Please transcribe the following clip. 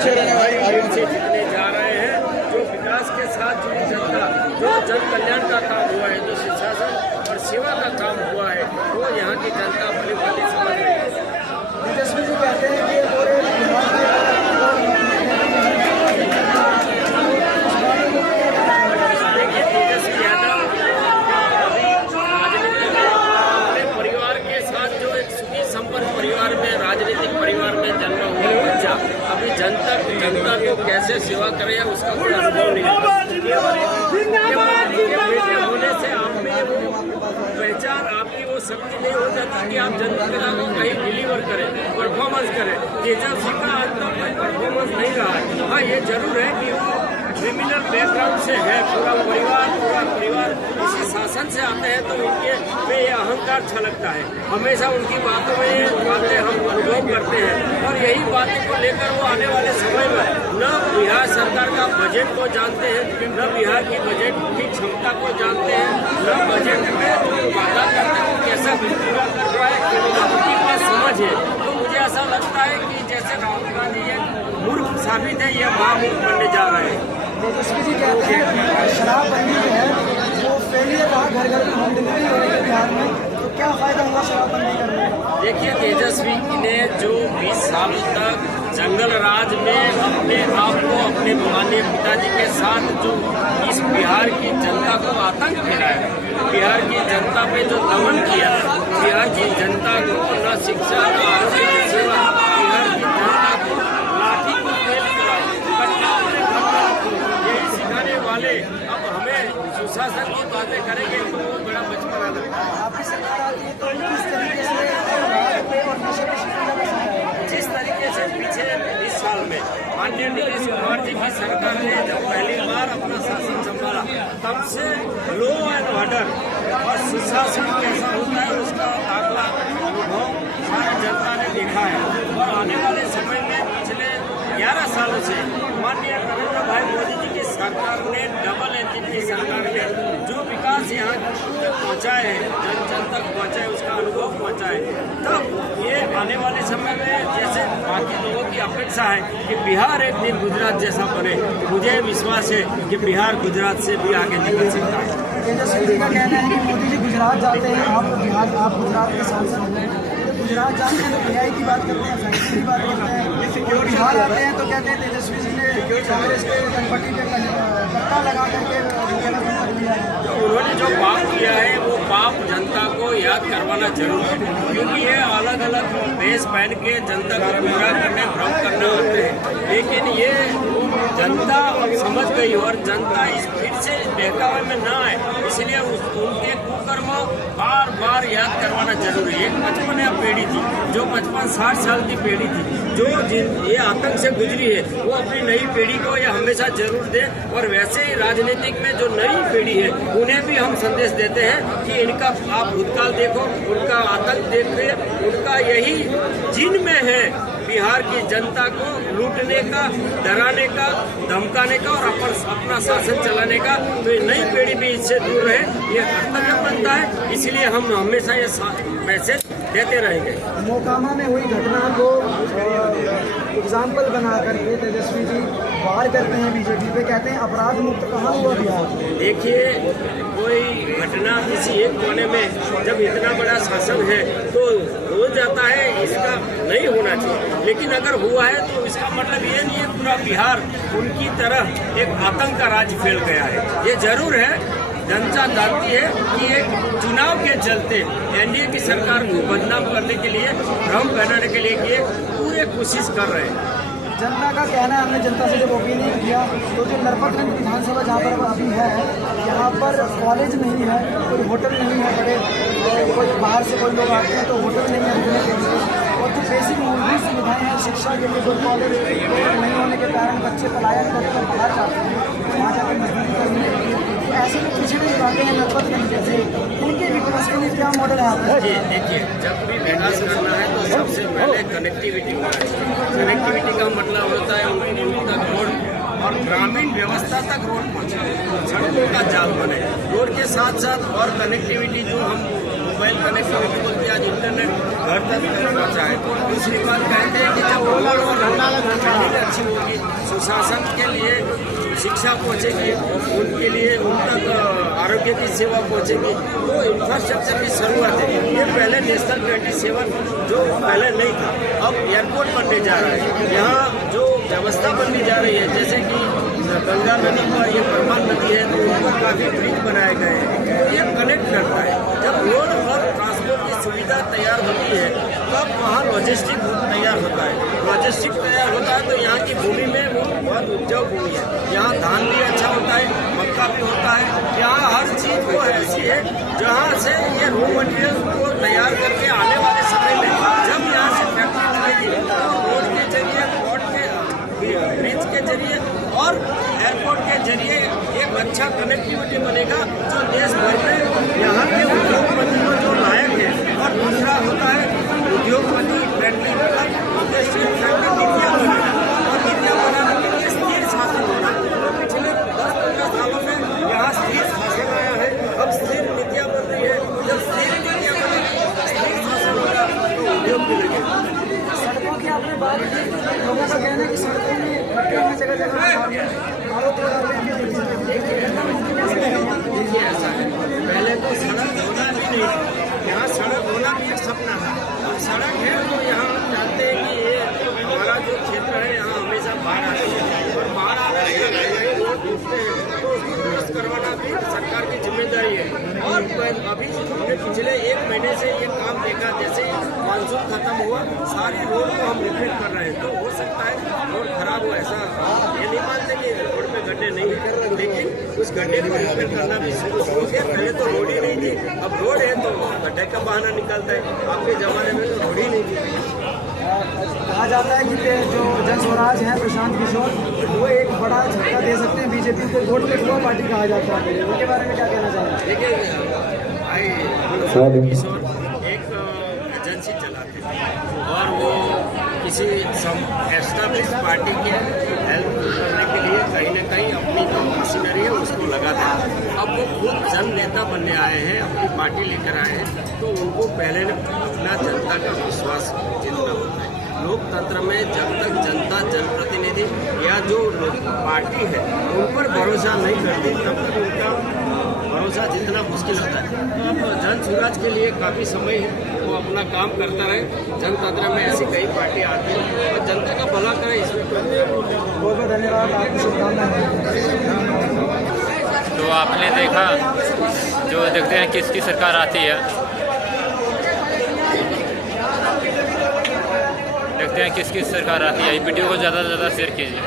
से जीतने जा रहे हैं। जो विकास के साथ जुड़ी जनता, जो जन कल्याण का काम हुआ है, जो सुशासन और सेवा का काम हुआ है, वो यहाँ की जनता अपनी बातें समझ रही है। तेजस्वी जी कहते हैं कि पूरे देखिए, तेजस्वी यादव अभी राजनीति में अपने परिवार के साथ जो एक सुखी संपन्न परिवार में, राजनीतिक परिवार में जन्मा हुआ बच्चा अभी जनता को कैसे सेवा करे उसका कोई अनुभव नहीं होने से आप में वो पहचान, आपकी वो शक्ति नहीं हो जाती कि आप जनता को कहीं डिलीवर करें, परफॉर्मेंस करें। तेजस्वी का आज तक कोई परफॉर्मेंस नहीं रहा है। हाँ, ये जरूर है कि वो क्रिमिनल बैकग्राउंड से है, पूरा परिवार इसी शासन से आते हैं, तो उनके में ये अहंकार छलकता है। हमेशा उनकी बातों में ये बातें हम अनुभव करते हैं और यही बातें को लेकर वो आने वाले समय में न बिहार सरकार का बजट को जानते हैं, न बिहार की बजट की क्षमता को जानते हैं, न बजट में जो वादा करते हैं वो कैसा पूरा कर पाए, उनकी पास समझ है। तो मुझे ऐसा लगता है कि जैसे राहुल गांधी ये मूर्ख साबित है, ये महामूर्ख बनने जा रहे हैं। तेजस्वी जी कहते हैं शराबबंदी जो है वो फेलियर रहा, घर घर में होम डिलीवरी हो रही है बिहार में, तो क्या फायदा हुआ शराबबंदी करने का? देखिए, तेजस्वी ने जो 20 साल तक जंगल राज में अपने आप को अपने माननीय पिताजी के साथ जो इस बिहार की जनता को आतंक फैलाया, बिहार की जनता पे जो दमन किया, बिहार की जनता को न शिक्षा न आरोग्य की सेवा, बिहार की जनता को लाठी को तेल पिलाओ, कट्टा अपने घर में रखो, यही सिखाने वाले अब हमें सुशासन की बातें करेंगे तो वो बड़ा बचपना लगता है। आपकी सरकार आती है तो किस तरीके से और नशे पर शिक्षा का जिस तरीके से पिछले 20 साल में माननीय नीतीश कुमार जी की सरकार ने जब पहली बार अपना शासन संभाला, तब से लॉ एंड ऑर्डर और सुशासन कैसा होता है उसका आंकड़ा अनुभव सारी जनता ने देखा है। और आने वाले समय में पिछले 11 सालों से माननीय नरेंद्र भाई मोदी जी की सरकार ने, डबल इंजन की सरकार ने जो विकास यहाँ तक पहुँचाए है, जन जन तक पहुँचाए, उसका अनुभव पहुँचाए, तब ये आने वाले समय में जैसे बाकी लोगों की अपेक्षा है कि बिहार एक दिन गुजरात जैसा बने, मुझे विश्वास है कि बिहार गुजरात से भी आगे निकल सकता है। तेजस्वी जी का कहना है कि मोदी जी गुजरात जाते हैं, आप गुजरात के सांसद हैं, गुजरात जाते हैं तो एआई की बात करते हैं, फैक्ट्री की बात करते हैं, और बिहार आते हैं तो कहते हैं तेजस्वी जी ने कांग्रेस के गणपति पे पट्टा लगा करके दिया है। उन्होंने जो पाप किया है वो पाप जनता को याद करवाना जरूर है, क्योंकि ये अलग अलग वेश पहन के जनता को गुमराह करने, भ्रम करने होते हैं, लेकिन ये जनता समझ गई और जनता इस फिर से बहकावे में ना आए, इसलिए उनके कुकर्म बार बार याद करवाना जरूरी है। 55 पीढ़ी थी, जो 55-60 साल की पीढ़ी थी, जो ये आतंक से गुजरी है, वो अपनी नई पीढ़ी को ये हमेशा जरूर दे। और वैसे ही राजनीतिक में जो नई पीढ़ी है उन्हें भी हम संदेश देते हैं कि इनका आप भूतकाल देखो, उनका आतंक देखिए, उनका यही जिन में है बिहार की जनता को लूटने का, डराने का, धमकाने का और अपना शासन चलाने का। तो नई पीढ़ी भी इससे दूर रहे, ये कर्तव्य बनता है, इसलिए हम हमेशा ये मैसेज देते रहेंगे। मोकामा में हुई घटना को एग्जाम्पल बना करके तेजस्वी जी वार करते हैं बीजेपी पे, कहते हैं अपराध मुक्त कहाँ हुआ बिहार। देखिए, कोई घटना किसी एक कोने में जब इतना बड़ा शासन है तो हो जाता है, इसका नहीं होना चाहिए, लेकिन अगर हुआ है तो इसका मतलब ये नहीं है पूरा बिहार उनकी तरह एक आतंक का राज फैल गया है। ये जरूर है, जनता जानती है कि एक चुनाव के चलते एनडीए की सरकार को बदनाम करने के लिए, भ्रम फैलाने के लिए ये पूरे कोशिश कर रहे हैं। जनता का कहना है, हमने जनता से जब ओपिनियन किया तो जो नरपतगंज विधानसभा जहाँ पर अभी है, यहाँ पर कॉलेज नहीं है, कोई होटल नहीं है, बड़े कोई बाहर से कोई लोग आते हैं तो होटल नहीं है रुकने के लिए, और जो बेसिक मूलभूत सुविधाएं हैं शिक्षा के लिए, कोई कॉलेज नहीं होने के कारण बच्चे पलायन करके बाहर जाते हैं, वहाँ जाकर मजदूरी करने के लिए। तो ऐसे जो पिछड़े इलाके हैं नरपतगंज जैसे, उनके विकास के लिए क्या मॉडल है आपका? जी देखिए, जब भी विकास करना है तो सबसे पहले कनेक्टिविटी होना है। कनेक्टिविटी का मतलब होता है उन तक रोड और ग्रामीण व्यवस्था तक रोड पहुँचे, सड़कों का जाल बने। रोड के साथ साथ और कनेक्टिविटी जो हम मोबाइल कनेक्टिविटी बोलते हैं, आज इंटरनेट घर तक पहुँचाए। दूसरी बात कहते हैं कि जब रोड और बिल्डिंग अच्छी होगी, सुशासन के लिए शिक्षा पहुँचेगी, उनके लिए उन तक आरोग्य की सेवा पहुँचेगी, तो इंफ्रास्ट्रक्चर की जरूरत है। ये पहले नेशनल 27 जो पहले नहीं था, अब एयरपोर्ट बनने जा रहा है। यहाँ जो व्यवस्था बननी जा रही है, जैसे कि गंगा नदी पर ये परमान नदी है, तो उन पर काफ़ी ब्रिज बनाए गए हैं, तो ये कनेक्ट करता है। जब रोड और ट्रांसपोर्ट की सुविधा तैयार होती है, तब वहाँ लॉजिस्टिक तैयार होता है। लॉजिस्टिक तैयार होता है तो यहाँ की भूमि में वो बहुत उपजाऊ भूमि है, यहाँ धान भी अच्छा होता है, मक्का भी होता है। यहाँ हर चीज़ वो ऐसी है जहाँ से ये रॉ मटेरियल को तैयार करके आने वाले समय में जब यहाँ से फैक्ट्री लगेगी, तो रोड के जरिए, पोर्ट के ब्रिज के जरिए और एयरपोर्ट के जरिए एक अच्छा कनेक्टिविटी बनेगा, जो देश भर में यहाँ के उद्योगपति को जो लायक है। और दूसरा होता है उद्योगपति फैक्ट्री नीतियाँ बनेगा, और नीतियाँ बनाने के लिए स्थिर शासन होना। तो पिछले 10-15 सालों में यहाँ स्थिर शासन आया है, अब स्थिर नीतियाँ बन रही है। जब स्थिर नीतियाँ बनेगी, स्थिर शासन होगा, तो उद्योग भी लगेगा। सड़कों की आपने बात की, लोगों का कहना है कि सड़कों में जगह जगह देखिए ऐसा है, पहले तो सड़क होना भी नहीं, यहाँ सड़क होना भी एक सपना था। अब सड़क है तो यहाँ हम जानते हैं कि ये हमारा जो क्षेत्र है, यहाँ हमेशा बाढ़ आती है, और बाढ़ आने से रोड टूटते हैं, तो उसको दुरुस्त करवाना भी सरकार की जिम्मेदारी है। और अभी हमने पिछले 1 महीने से ये काम देखा, जैसे मानसून खत्म हुआ, सारी रोड को हम रिपेयर कर रहे हैं। तो हो सकता है रोड खराब हो, ऐसा ये नहीं मानते कि रोड पे गड्ढे नहीं कर रहे, लेकिन उस गड्ढे को रिपेयर करना भी शुरू हो गया। पहले तो रोड ही नहीं थी, अब रोड है तो गड्ढे का बहाना निकलता है। आपके ज़माने में तो रोड ही नहीं थी। कहा जाता है कि जो जन स्वराज है प्रशांत किशोर, वो एक बड़ा झटका दे सकते हैं बीजेपी को, वोट पे वो पार्टी कहा जाता है, उनके बारे में क्या कहना चाहते हैं? देखिए भाई किशोर एक एजेंसी चलाते हैं, और वो किसी एस्टैब्लिश पार्टी के हेल्प करने के लिए कहीं ना कहीं अपनी जो मशीनरी है उसको लगाते हैं। अब वो खुद जन नेता बनने आए हैं, अपनी पार्टी लेकर आए हैं, तो उनको पहले अपना जनता का विश्वास जीतना होता है। लोकतंत्र में जब तक जनता, जनप्रतिनिधि या जो पार्टी है उन पर भरोसा नहीं करती, तब तक उनका भरोसा जीतना मुश्किल होता है। तो अब जन स्वराज के लिए काफ़ी समय है, वो अपना काम करता रहे। जनतंत्र में ऐसी कई पार्टी आती है और जनता का भला करे, इसमें बहुत बहुत धन्यवाद, आपको शुभकामनाएं। तो आपने देखा, जो देखते हैं किसकी सरकार आती है, देखते हैं किसकी सरकार आती है। वीडियो को ज़्यादा से ज़्यादा शेयर कीजिए।